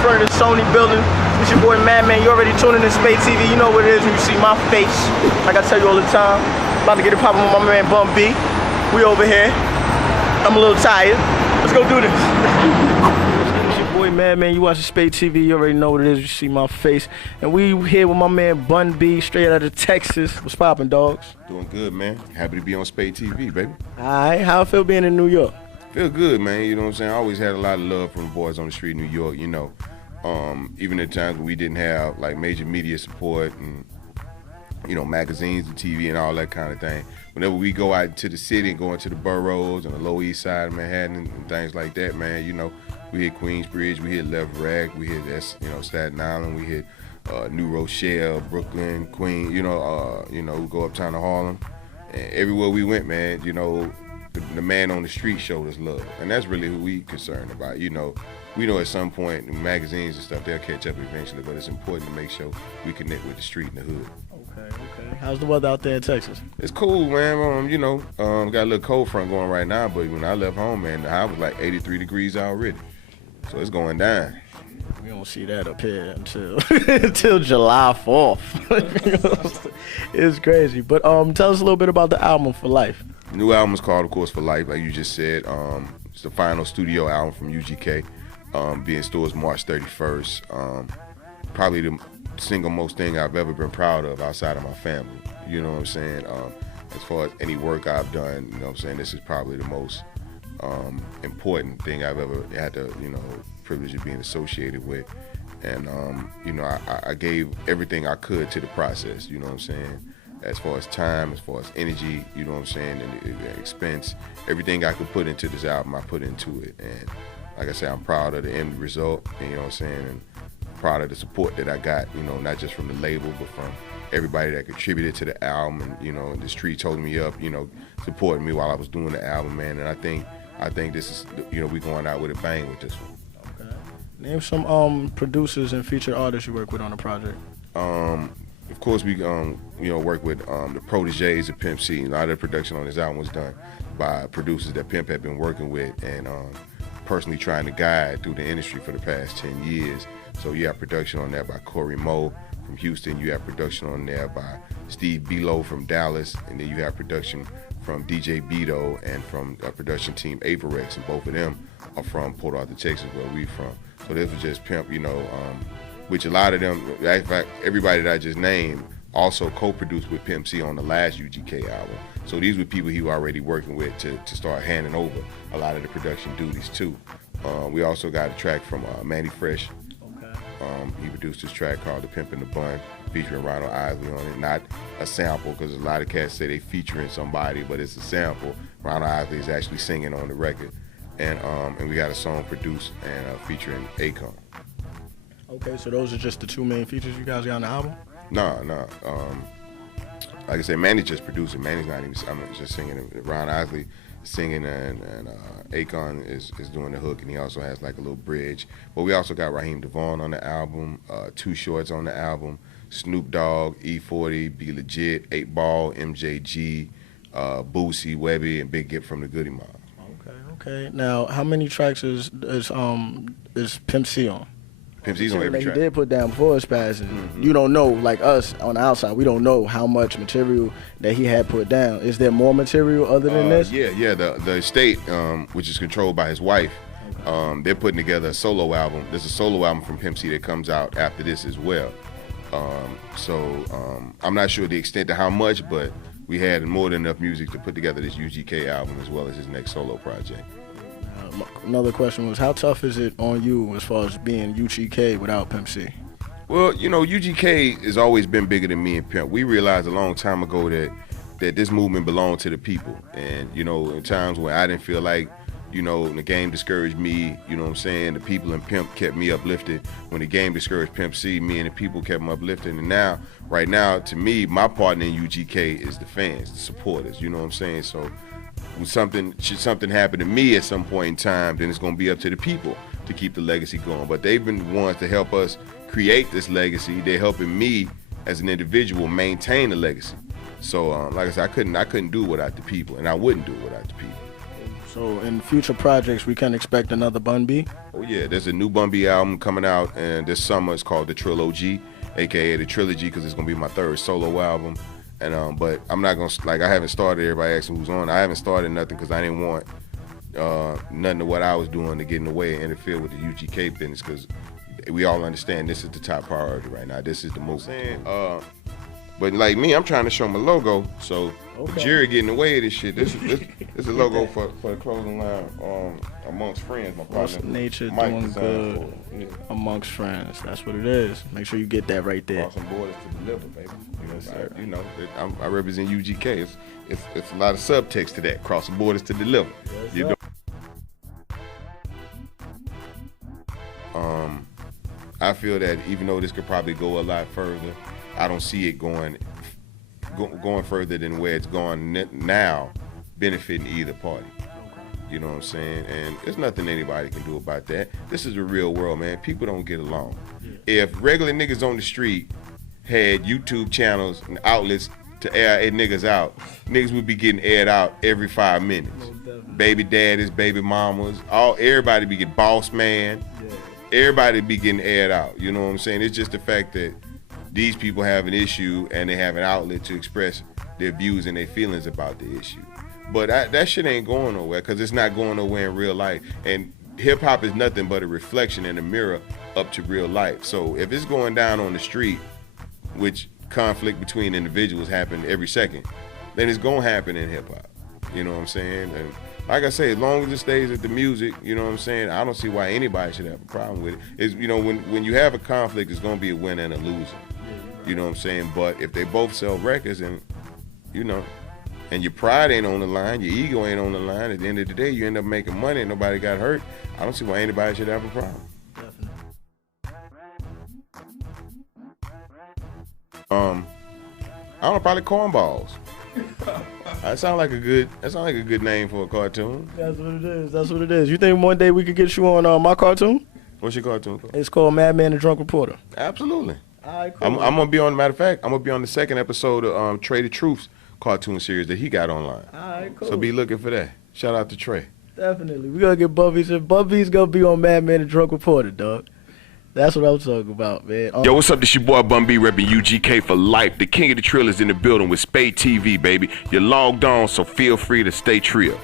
front of the Sony building. It's your boy Madman. You already tuning in Spate TV. You know what it is when you see my face. Like I tell you all the time. About to get it popping with my man Bum B. We over here. I'm a little tired. Let's go do this. It's your boy Madman. You watching Spate TV. You already know what it is. You see my face. And we here with my man Bun B, straight out of Texas. What's poppin', dogs? Doing good, man. Happy to be on Spate TV, baby. Alright, how it feel being in New York? Feel good, man. You know what I'm saying? I always had a lot of love from the boys on the street in New York, you know. Even at times when we didn't have like major media support and, you know, magazines and TV and all that kind of thing. Whenever we go out to the city and go into the boroughs and the Lower East Side of Manhattan and things like that, man, you know, we hit Queensbridge, we hit Left Rack, we hit Staten Island, we hit New Rochelle, Brooklyn, Queens, we go uptown to Harlem. And everywhere we went, man, you know, the man on the street showed us love. And that's really who we concerned about, you know. We know at some point in magazines and stuff, they'll catch up eventually, but it's important to make sure we connect with the street and the hood. Okay. How's the weather out there in Texas? It's cool, man. Got a little cold front going right now, but when I left home, man, the high was like 83 degrees already. So it's going down. We don't see that up here until until July 4th. It's crazy. But tell us a little bit about the album For Life. The new album is called, of course, For Life, like you just said. It's the final studio album from UGK. Be in stores March 31st. Probably the single most thing I've ever been proud of outside of my family. You know what I'm saying? As far as any work I've done, you know what I'm saying, this is probably the most important thing I've ever had the, privilege of being associated with. And, I gave everything I could to the process, you know what I'm saying? As far as time, as far as energy, you know what I'm saying, and the expense, everything I could put into this album, I put into it. And like I said, I'm proud of the end result, you know what I'm saying, and proud of the support that I got, you know, not just from the label, but from everybody that contributed to the album, and, you know, the streets holding me up, you know, supporting me while I was doing the album, man. And I think this is, you know, we going out with a bang with this one. Okay. Name some producers and featured artists you work with on the project. Of course, we work with the proteges of Pimp C. A lot of the production on this album was done by producers that Pimp had been working with and personally trying to guide through the industry for the past 10 years. So you have production on there by Corey Moe from Houston. You have production on there by Steve Bilo from Dallas, and then you have production from DJ Beto and from a production team Avarex, and both of them are from Port Arthur, Texas, where we from. So this was just Pimp, which a lot of them, in fact, everybody that I just named also co-produced with Pimp C on the last UGK album. So these were people he was already working with to start handing over a lot of the production duties too. We also got a track from Manny Fresh. Okay. He produced this track called The Pimp and the Bun, featuring Ronald Isley on it. Not a sample, because a lot of cats say they featuring somebody, but it's a sample. Ronald Isley is actually singing on the record. And we got a song produced and featuring Akon. Okay, so those are just the two main features you guys got on the album? No. Like I said, Manny's just producing. Manny's not even, I'm just singing. Ron Isley singing, and Akon is doing the hook, and he also has like a little bridge. But we also got Raheem DeVaughn on the album, Two Shorts on the album, Snoop Dogg, E40, Be Legit, 8 Ball, MJG, Boosie, Webby, and Big Gip from the Goody Mob. Okay. Now, how many tracks is Pimp C on? Pimp C's on every track. He did put down before his passing. Mm-hmm. You don't know, like us on the outside, we don't know how much material that he had put down. Is there more material other than this? Yeah. The estate, which is controlled by his wife, they're putting together a solo album. There's a solo album from Pimp C that comes out after this as well. I'm not sure the extent of how much, but we had more than enough music to put together this UGK album as well as his next solo project. Another question was, how tough is it on you as far as being UGK without Pimp C? Well, UGK has always been bigger than me and Pimp. We realized a long time ago that this movement belonged to the people. And, in times when I didn't feel like, the game discouraged me, you know what I'm saying? The people in Pimp kept me uplifted. When the game discouraged Pimp C, me and the people kept them uplifted. And right now, to me, my partner in UGK is the fans, the supporters, you know what I'm saying? So should something happen to me at some point in time, then it's going to be up to the people to keep the legacy going. But they've been the ones to help us create this legacy. They're helping me as an individual maintain the legacy. So like I said, I couldn't do it without the people, and I wouldn't do it without the people. So in future projects, we can expect another Bun B? Oh yeah, there's a new Bun B album coming out, and this summer it's called the Trilogy, aka the Trilogy, because it's gonna be my 3rd solo album. And but I'm not gonna, like, I haven't started. Everybody asking who's on. I haven't started nothing because I didn't want nothing of what I was doing to get in the way and interfere with the UGK business, because we all understand this is the top priority right now. This is the most. But like me, I'm trying to show my logo, so Jerry getting in the way of this shit. This is a logo for the clothing line amongst friends. My partner Nature Mike doing good amongst friends. That's what it is. Make sure you get that right there. Crossing borders to deliver, baby. You know, I represent UGK. It's a lot of subtext to that. Crossing borders to deliver. Yes, you know. I feel that even though this could probably go a lot further, I don't see it going further than where it's going now, benefiting either party. You know what I'm saying? And there's nothing anybody can do about that. This is the real world, man. People don't get along. If regular niggas on the street had YouTube channels and outlets to air niggas out, niggas would be getting aired out every 5 minutes. Baby daddies, baby mamas, everybody be getting boss man. Everybody be getting aired out. You know what I'm saying? It's just the fact that these people have an issue and they have an outlet to express their views and their feelings about the issue. But that shit ain't going nowhere, because it's not going nowhere in real life. And hip hop is nothing but a reflection and a mirror up to real life. So if it's going down on the street, which conflict between individuals happen every second, then it's gonna happen in hip hop. You know what I'm saying? And like I say, as long as it stays at the music, you know what I'm saying, I don't see why anybody should have a problem with it. It's, you know, when you have a conflict, it's gonna be a winner and a loser. You know what I'm saying? But if they both sell records, and you know, and your pride ain't on the line, your ego ain't on the line, at the end of the day you end up making money and nobody got hurt, I don't see why anybody should have a problem. I don't know, probably cornballs. That sound like a good name for a cartoon. That's what it is. That's what it is. You think one day we could get you on my cartoon? What's your cartoon? It's called Madman and Drunk Reporter. Absolutely. All right, cool. I'm gonna be on. Matter of fact, I'm gonna be on the 2nd episode of Trey the Truth's cartoon series that he got online. All right, cool. So be looking for that. Shout out to Trey. Definitely. We gotta get Bubby's. Bubby's gonna be on Madman and Drunk Reporter, dog. That's what I'm talking about, man. Yo, what's up? This your boy Bun B, repping UGK for life. The king of the trill is in the building with Spate TV, baby. You're logged on, so feel free to stay trill.